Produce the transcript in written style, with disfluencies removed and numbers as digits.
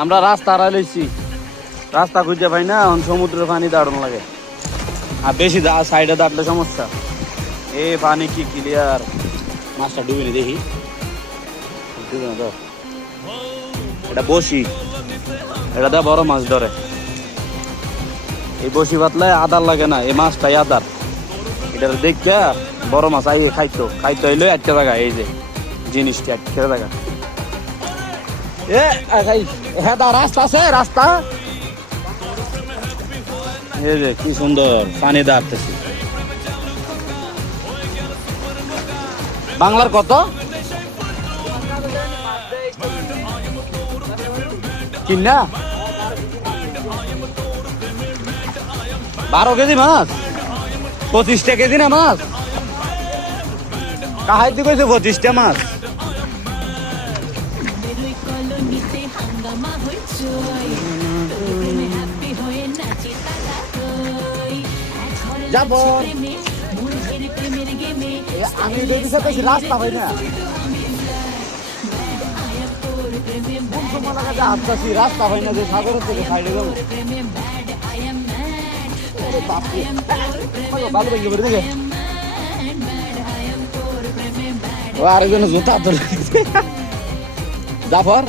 আমরা রাস্তা হারাই লইছি, রাস্তা খুঁজে পাই না, সমুদ্রের পানি দাঁড়ানো লাগে। আর বেশি সাইডে দাঁড়লে সমস্যা। এ পানি কি ক্লিয়ার, মাছটা ডুবিনি দেখি, ডুবে না তো। এটা বসি, এটা দা বড় মাছ ধরে। এই বসি পাতলায় আদার লাগে না, এই মাছটাই আদার। এটা দেখা বড় মাছ আই খাইতো হইলো একটা জায়গা। এই যে জিনিসটা একটা জায়গা। হ্যাঁ দা রাস্তা আছে, রাস্তা। এই যে কি সুন্দর পানি দাঁড়তেছি। বাংলার কত কিনা? 12 কেজি মাছ, 25টা কেজি না মাছ। কাহাইতে কইছে 25টা মাছ। যাব আমি রাস্তা হয় না, রাস্তা হয় না যে সাগরের থেকে সাইডে গেল। আরেকজন জুতা ধরে জাফর